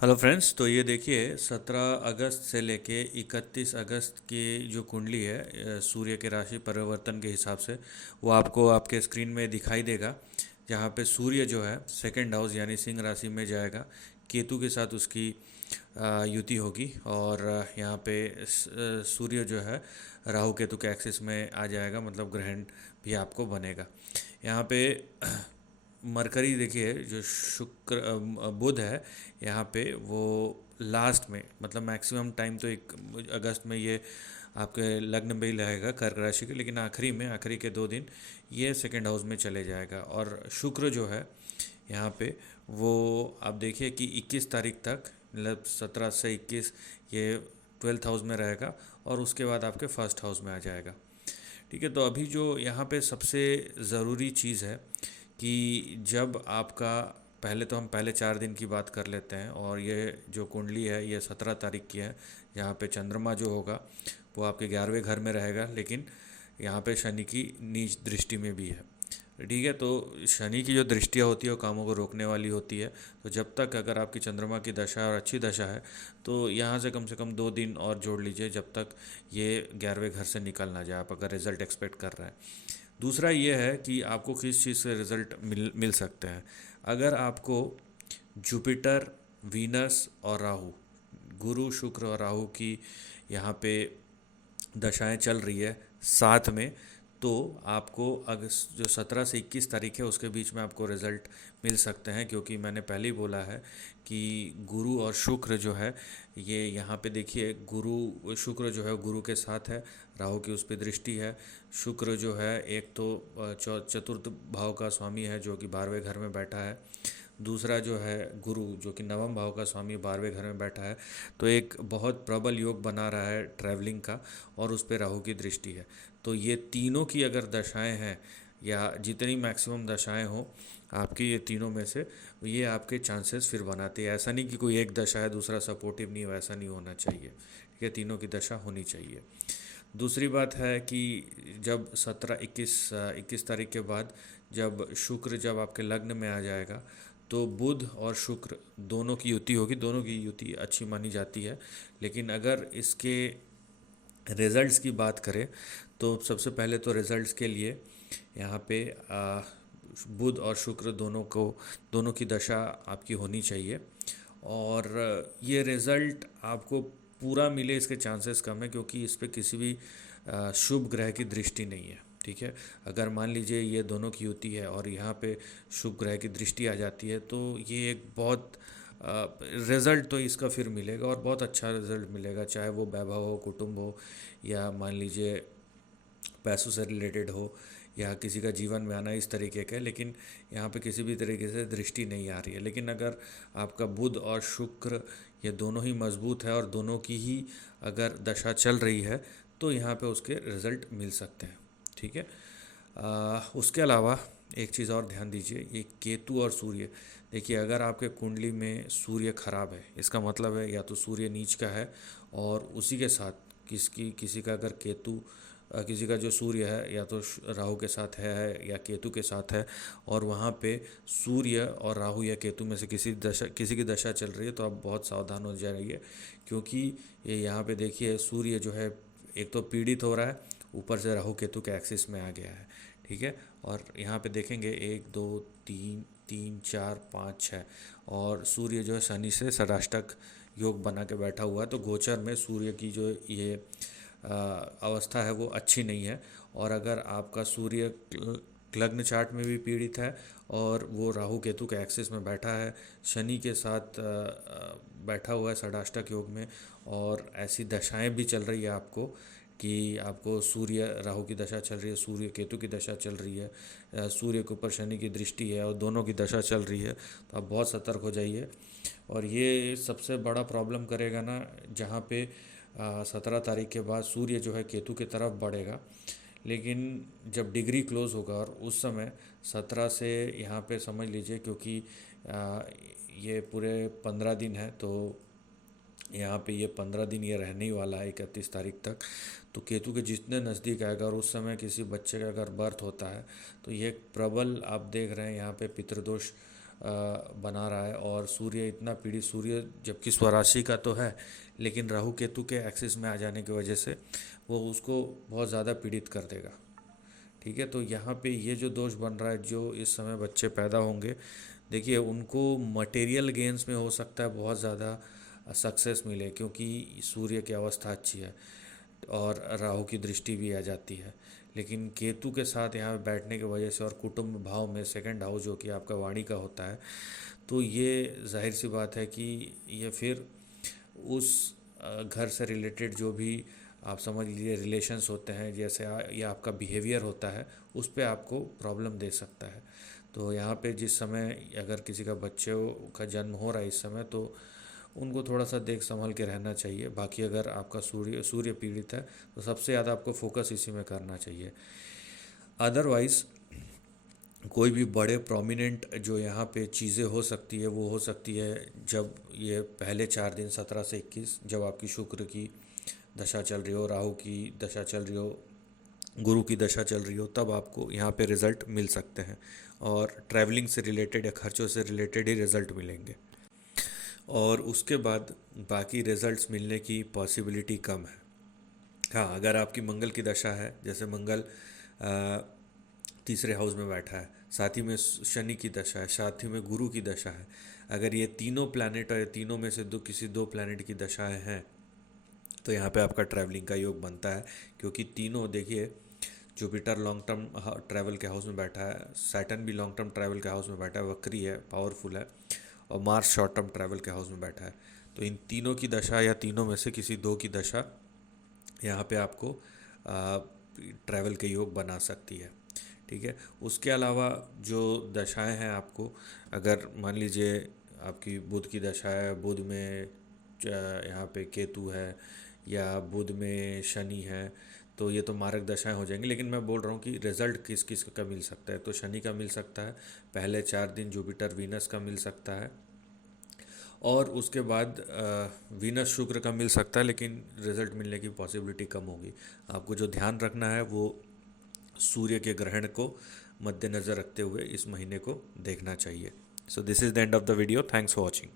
Hello friends. तो ये देखिए 17 अगस्त से लेके 31 अगस्त की जो कुंडली है सूर्य के राशि परिवर्तन के हिसाब से वो आपको आपके स्क्रीन में दिखाई देगा। जहाँ पे सूर्य जो है सेकंड हाउस यानी सिंह राशि में जाएगा, केतु के साथ उसकी युति होगी। और यहाँ पे सूर्य जो है राहु केतु के एक्सिस में आ जाएगा, मतलब ग्रहण भी आपको बनेगा यहाँ पे। मरकरी देखिए जो शुक्र बुध है यहाँ पे वो लास्ट में, मतलब मैक्सिमम टाइम तो 1 अगस्त में ये आपके लग्न में ही रहेगा कर्क राशि के, लेकिन आखिरी के 2 दिन ये सेकंड हाउस में चले जाएगा। और शुक्र जो है यहाँ पे वो आप देखिए कि 21 तारीख तक, मतलब 17 से 21 ये 12th हाउस में रहेगा और उसके बाद आपके फर्स्ट हाउस में आ जाएगा। ठीक है। तो अभी जो यहाँ पे सबसे ज़रूरी चीज़ है कि जब आपका, पहले तो हम पहले 4 दिन की बात कर लेते हैं। और ये जो कुंडली है ये 17 तारीख की है, जहाँ पे चंद्रमा जो होगा वो आपके 11वें घर में रहेगा, लेकिन यहाँ पे शनि की नीच दृष्टि में भी है। ठीक है। तो शनि की जो दृष्टियाँ होती है वो कामों को रोकने वाली होती है। तो जब तक अगर आपकी चंद्रमा की दशा और अच्छी दशा है तो यहाँ से कम 2 दिन और जोड़ लीजिए, जब तक ये 11वें घर से निकल ना जाए, आप अगर रिजल्ट एक्सपेक्ट कर रहे हैं। दूसरा ये है कि आपको किस चीज़ से रिजल्ट मिल सकते हैं। अगर आपको जुपिटर, वीनस और राहु, गुरु शुक्र और राहु की यहाँ पे दशाएं चल रही है साथ में, तो आपको अगस्त जो 17 से 21 तारीख है उसके बीच में आपको रिज़ल्ट मिल सकते हैं। क्योंकि मैंने पहले ही बोला है कि गुरु और शुक्र जो है ये यहाँ पे देखिए, गुरु शुक्र जो है गुरु के साथ है, राहु की उस पर दृष्टि है। शुक्र जो है एक तो चतुर्थ भाव का स्वामी है जो कि 12वें घर में बैठा है। दूसरा जो है गुरु जो कि नवम भाव का स्वामी 12वें घर में बैठा है। तो एक बहुत प्रबल योग बना रहा है ट्रैवलिंग का, और उस पर राहु की दृष्टि है। तो ये तीनों की अगर दशाएं हैं या जितनी मैक्सिमम दशाएं हो आपकी, ये तीनों में से ये आपके चांसेस फिर बनाते हैं। ऐसा नहीं कि कोई एक दशा है दूसरा सपोर्टिव नहीं है, वैसा नहीं होना चाहिए। ठीक है, तीनों की दशा होनी चाहिए। दूसरी बात है कि जब 17 21 तारीख के बाद जब शुक्र जब आपके लग्न में आ जाएगा तो बुध और शुक्र दोनों की युति होगी। दोनों की युति अच्छी मानी जाती है। लेकिन अगर इसके रिजल्ट्स की बात करें तो सबसे पहले तो रिजल्ट्स के लिए यहाँ पे बुध और शुक्र दोनों की दशा आपकी होनी चाहिए। और ये रिज़ल्ट आपको पूरा मिले इसके चांसेस कम है, क्योंकि इस पे किसी भी शुभ ग्रह की दृष्टि नहीं है। ठीक है। अगर मान लीजिए ये दोनों की युति है और यहाँ पे शुभ ग्रह की दृष्टि आ जाती है तो ये एक बहुत रिज़ल्ट तो इसका फिर मिलेगा, और बहुत अच्छा रिज़ल्ट मिलेगा, चाहे वो वैभव हो, कुटुंब हो, या मान लीजिए पैसों से रिलेटेड हो, या किसी का जीवन में आना इस तरीके का। लेकिन यहाँ पे किसी भी तरीके से दृष्टि नहीं आ रही है। लेकिन अगर आपका बुध और शुक्र ये दोनों ही मजबूत है और दोनों की ही अगर दशा चल रही है तो यहाँ पे उसके रिज़ल्ट मिल सकते हैं। ठीक है। उसके अलावा एक चीज़ और ध्यान दीजिए, ये केतु और सूर्य। देखिए अगर आपके कुंडली में सूर्य खराब है, इसका मतलब है या तो सूर्य नीच का है, और उसी के साथ किसी का अगर केतु किसी का जो सूर्य है या तो राहु के साथ है या केतु के साथ है, और वहाँ पे सूर्य और राहु या केतु में से किसी की दशा चल रही है, तो आप बहुत सावधान हो जाइए। क्योंकि ये यहाँ पे देखिए सूर्य जो है एक तो पीड़ित हो रहा है, ऊपर से राहु केतु के एक्सिस में आ गया है। ठीक है। और यहाँ पे देखेंगे 1 2 3 4 5 6, और सूर्य जो है शनि से षडाष्टक योग बना के बैठा हुआ है। तो गोचर में सूर्य की जो ये अवस्था है वो अच्छी नहीं है। और अगर आपका सूर्य लग्न चार्ट में भी पीड़ित है और वो राहु केतु के एक्सिस में बैठा है, शनि के साथ बैठा हुआ है षडाष्टक योग में, और ऐसी दशाएं भी चल रही है आपको कि आपको सूर्य राहु की दशा चल रही है, सूर्य केतु की दशा चल रही है, सूर्य के ऊपर शनि की दृष्टि है और दोनों की दशा चल रही है, तो आप बहुत सतर्क हो जाइए। और ये सबसे बड़ा प्रॉब्लम करेगा ना, जहाँ पे 17 तारीख के बाद सूर्य जो है केतु की तरफ बढ़ेगा। लेकिन जब डिग्री क्लोज होगा और उस समय 17 से यहाँ पे समझ लीजिए, क्योंकि ये पूरे 15 दिन है, तो यहाँ पे ये 15 दिन ये रहने ही वाला है 31 तारीख तक। तो केतु के जितने नज़दीक आएगा और उस समय किसी बच्चे का अगर बर्थ होता है तो ये एक प्रबल आप देख रहे हैं यहाँ पे पितृदोष बना रहा है और सूर्य इतना पीड़ित, सूर्य जबकि स्वराशि का तो है लेकिन राहु केतु के एक्सिस में आ जाने की वजह से वो उसको बहुत ज़्यादा पीड़ित कर देगा। ठीक है, तो यहाँ पे ये जो दोष बन रहा है, जो इस समय बच्चे पैदा होंगे, देखिए उनको मटेरियल गेन्स में हो सकता है बहुत ज़्यादा सक्सेस मिले क्योंकि सूर्य की अवस्था अच्छी है और राहु की दृष्टि भी आ जाती है। लेकिन केतु के साथ यहाँ पे बैठने की वजह से और कुटुंब भाव में सेकंड हाउस जो कि आपका वाणी का होता है, तो ये जाहिर सी बात है कि ये फिर उस घर से रिलेटेड जो भी आप समझ लीजिए रिलेशंस होते हैं, जैसे या आपका बिहेवियर होता है, उस पे आपको प्रॉब्लम दे सकता है। तो यहाँ पे जिस समय अगर किसी का बच्चे का जन्म हो रहा है इस समय, तो उनको थोड़ा सा देख संभल के रहना चाहिए। बाकी अगर आपका सूर्य सूर्य पीड़ित है तो सबसे ज़्यादा आपको फोकस इसी में करना चाहिए। अदरवाइज़ कोई भी बड़े प्रोमिनेंट जो यहाँ पे चीज़ें हो सकती है वो हो सकती है जब ये पहले 4 दिन 17 से 21, जब आपकी शुक्र की दशा चल रही हो, राहु की दशा चल रही हो, गुरु की दशा चल रही हो, तब आपको यहाँ पे रिज़ल्ट मिल सकते हैं और ट्रैवलिंग से रिलेटेड या खर्चों से रिलेटेड ही रिज़ल्ट मिलेंगे। और उसके बाद बाकी रिज़ल्ट्स मिलने की पॉसिबिलिटी कम है। हाँ, अगर आपकी मंगल की दशा है, जैसे मंगल तीसरे हाउस में बैठा है, साथ ही में शनि की दशा है, साथ ही में गुरु की दशा है, अगर ये तीनों प्लैनेट और तीनों में से किसी दो प्लैनेट की दशाएं हैं, तो यहाँ पे आपका ट्रैवलिंग का योग बनता है। क्योंकि तीनों देखिए, जुपिटर लॉन्ग टर्म ट्रैवल के हाउस में बैठा है, सैटर्न भी लॉन्ग टर्म ट्रैवल के हाउस में बैठा है, वक्री है, पावरफुल है, और मार्स शॉर्ट टर्म ट्रैवल के हाउस में बैठा है। तो इन तीनों की दशा या तीनों में से किसी दो की दशा यहाँ पे आपको ट्रैवल के योग बना सकती है। ठीक है, उसके अलावा जो दशाएं हैं आपको, अगर मान लीजिए आपकी बुध की दशा है, बुध में यहाँ पे केतु है या बुध में शनि है, तो ये तो मारक दशाएं हो जाएंगी। लेकिन मैं बोल रहा हूँ कि रिजल्ट किस किस का मिल सकता है, तो शनि का मिल सकता है, पहले 4 दिन जुपिटर वीनस का मिल सकता है, और उसके बाद वीनस शुक्र का मिल सकता है, लेकिन रिजल्ट मिलने की पॉसिबिलिटी कम होगी। आपको जो ध्यान रखना है वो सूर्य के ग्रहण को मद्देनज़र रखते हुए इस महीने को देखना चाहिए। So this is the end of the video. Thanks for watching.